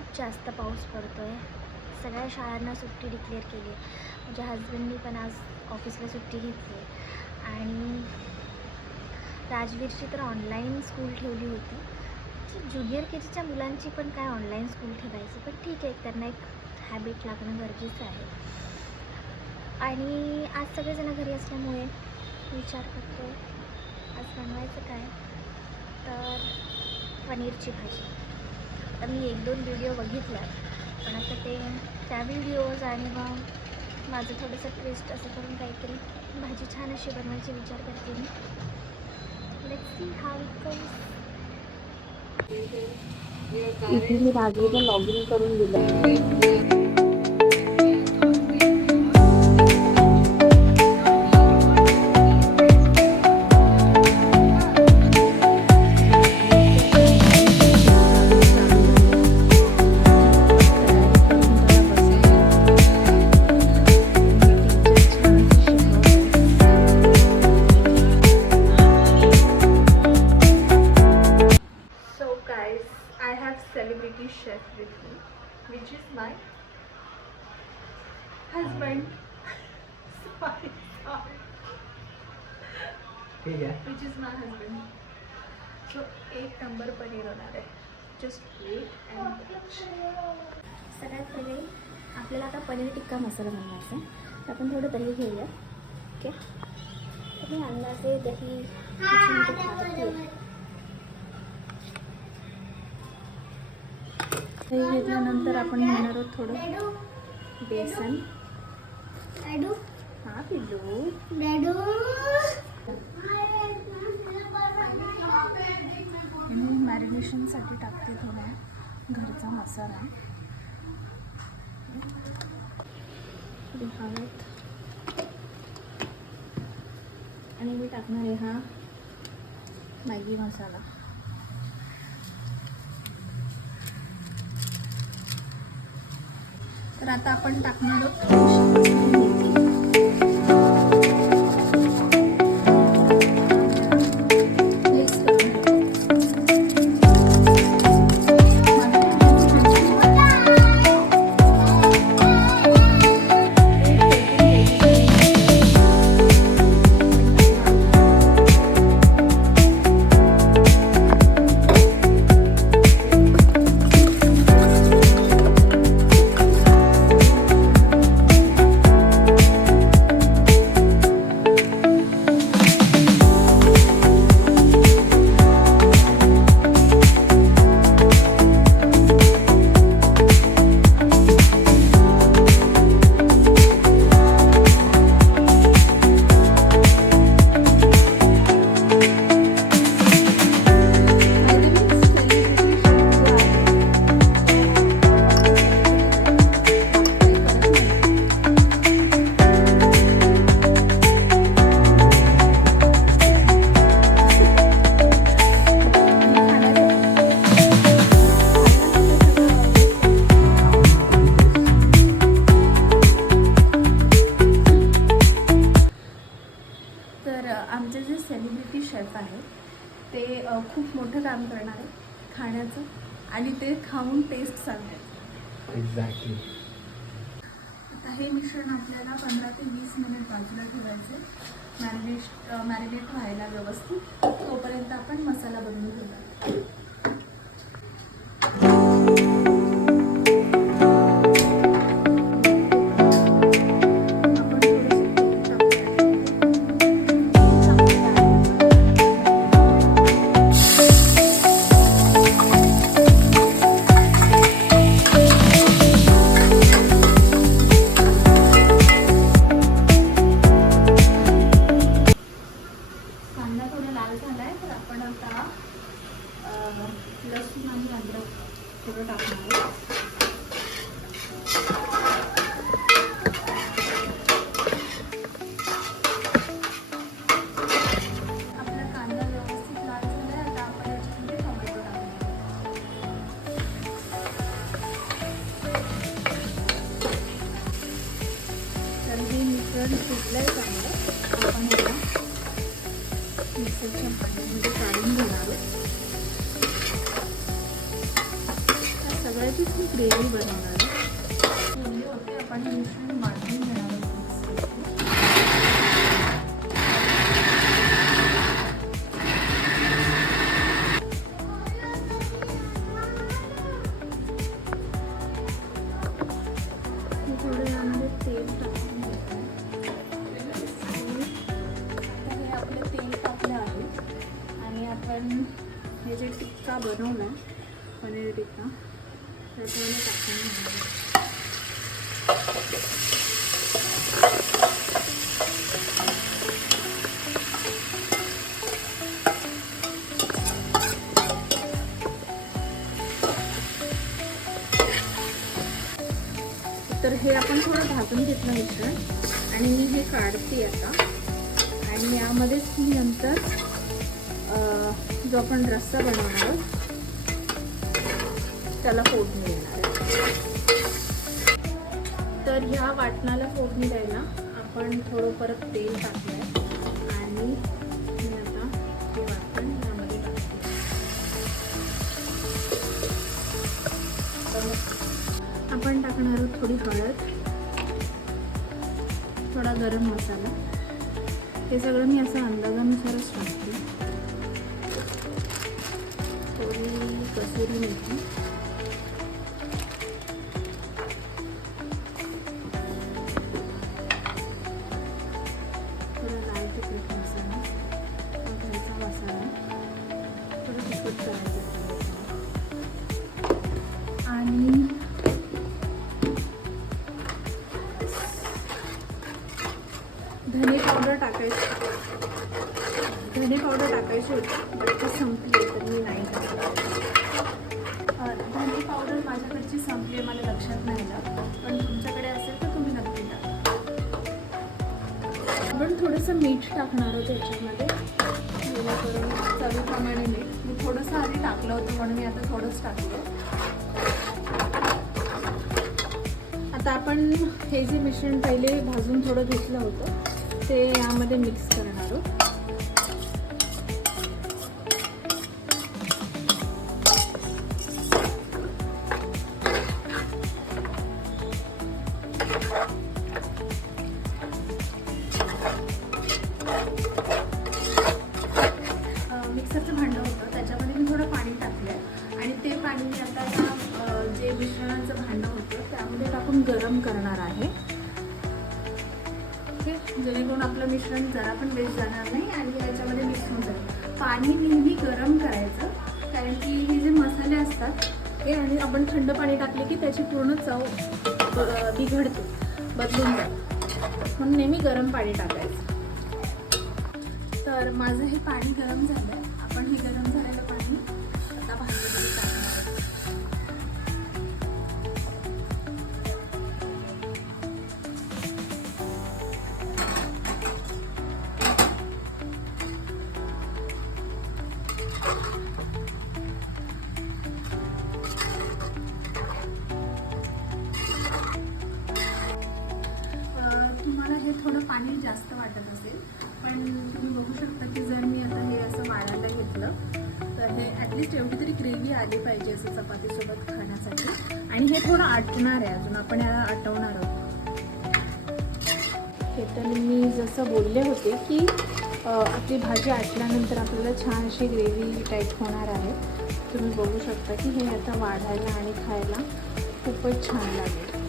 खूप जास्त पाऊस पडतो आहे. सगळ्या शाळांना सुट्टी डिक्लेअर केली आहे. माझ्या हजबंडनी पण आज ऑफिसला सुट्टी घेतली आहे. आणि राजवीरची तर ऑनलाईन स्कूल ठेवली होती. ज्युनियर के जीच्या मुलांची पण काय ऑनलाईन स्कूल ठेवायचं, पण ठीक आहे, त्यांना एक हॅबिट लागणं गरजेचं आहे. आणि आज सगळेजण घरी असल्यामुळे विचार करतो आज बनवायचं काय, तर पनीरची भाजी. आता मी 1-2 व्हिडिओ बघितला, पण आता त्या व्हिडिओज आणि मग माझं थोडंसं ट्विस्ट असं करून काहीतरी भाजी छान अशी बनवायची विचार करते मी. Let's see how it goes. इथे मी राजवीरला लॉग इन करून दिलं. Celebrity chef with me, which is my husband. sorry. ठीक है. Which is my husband. So 1 number paneer होणार आहे. Just wait and watch. सगळ्यात पहिले आपल्याला आता पनीर टिक्का मसाला बनवायचा आहे. तर आपण थोडं दही घेऊया. ओके, तर मी अंदाजे दही टाकते. दही घेतल्यानंतर आपण घेणार आहोत थोडं बेसन. हां पिल्लू. मी मॅरिनेशनसाठी टाकते थोडा घरचा मसाला. हळद आणि मी टाकणार आहे हा मॅगी मसाला. तर आता आपण टाकणार आहोत आमचे जे सेलिब्रिटी शेफ आहे ते खूप मोठं काम करणार आहे खाण्याचं, आणि ते खाऊन टेस्ट सांगतात. एक्झॅक्टली. आता हे मिश्रण आपल्याला 15 ते 20 मिनिट बाजूला ठेवायचे मॅरिनेट व्हायला व्यवस्थित. तोपर्यंत आपण मसाला बनवून घेऊया. लसूण आणि अद्रक थोडं टाकणार आहे. आपला कांदा व्यवस्थित लाल झाला आहे. आता आपण याच्यामध्ये टोमॅटो टाकणार. तर हे मिश्रण शिजलंय चांगलं. आपण याला मिक्सरच्या भांड्यामध्ये काढून घेणार आहोत. सगळ्याचीच मी ग्रेव्ही बनवणार आहे. बोलले होते आपण हे मिश्रण वाटून घेणार आहोत. थोडं यामध्ये तेल टाकून घेतो आणि आता हे आपलं तेल टाकलं आहे आणि आपण हे जे टिक्का बनवला आहे पनीर टिक्का त्याच्यामध्ये टाकून घेणार. तर हे आपण थोडं भाजून घेतलं मिश्रण आणि मी हे काढते आता आणि यामध्येच मी नंतर जो आपण रस्सा बनवणार आहोत त्याला फोडणी देणार आहे. तर ह्या वाटणाला फोडणी द्यायला आपण थोडं परत तेल टाकलं आहे आणि मी आता हे वाटण यामध्ये टाकते. आपण टाकणार आहोत थोडी हळद, थोडा गरम मसाला. हे सगळं मी असं अंदाजानुसारच टाकते. थोडी कसुरी मेथी, थोडा लाल तिखट मसाला, घरचा मसाला, थोडं तिखट करायचं आणि धने पावडर टाकायची. धने पावडर टाकायची होती पण ती संपली तर मी नाही टाकली. धने पावडर माझ्याकडची संपली आहे, मला लक्षात नाही आलं, पण तुमच्याकडे असेल तर तुम्ही नक्की टाका. आपण थोडंसं मीठ टाकणार आहोत याच्यामध्ये, जेणेकरून चवीप्रमाणे मीठ. मी थोडंसं आधी टाकलं होतं म्हणून मी आता थोडंच टाकलं. आता आपण हे जे मिश्रण पहिले भाजून थोडं घेतलं होतं ते यामध्ये मिक्स करणार आहोत. मिक्सरचं भांडं होतं त्याच्यामध्ये मी थोडं पाणी टाकलं आणि ते पाणी मी आता जे मिश्रणाचं भांडं होतं त्यामध्ये टाकून गरम करणार आहे. ओके, जेणेकरून आपलं मिश्रण जरा पण वेस्ट जाणार नाही आणि याच्यामध्ये मिक्स होऊन जाईल. पाणी नेहमी गरम करायचं, कारण की हे जे मसाले असतात ते आणि आपण थंड पाणी टाकले की त्याची पूर्ण चव बिघडते, बदलून जाते. म्हणून नेहमी गरम पाणी टाकायचं. तर माझं हे पाणी गरम झालं आहे. आपण हे गरम झालेलं पाणी आता भांड्यामध्ये टाकणार आहोत. तुम्हाला हे थोडं पाणी जास्त वाटत असेल, पण तुम्ही बघू शकता की जर मी आता हे असं वाढायला घेतलं तर हे ॲटलिस्ट एवढी तरी ग्रेव्ही आली पाहिजे असं चपातीसोबत खाण्यासाठी. आणि हे थोडं आटणार आहे, अजून आपण याला आटवणार आहोत. हे तर मी जसं बोलले होते की आपली भाजी आटल्यानंतर आपल्याला छान अशी ग्रेव्ही टाईप होणार आहे. तुम्ही बघू शकता की हे आता वाढायला आणि खायला खूपच छान लागेल.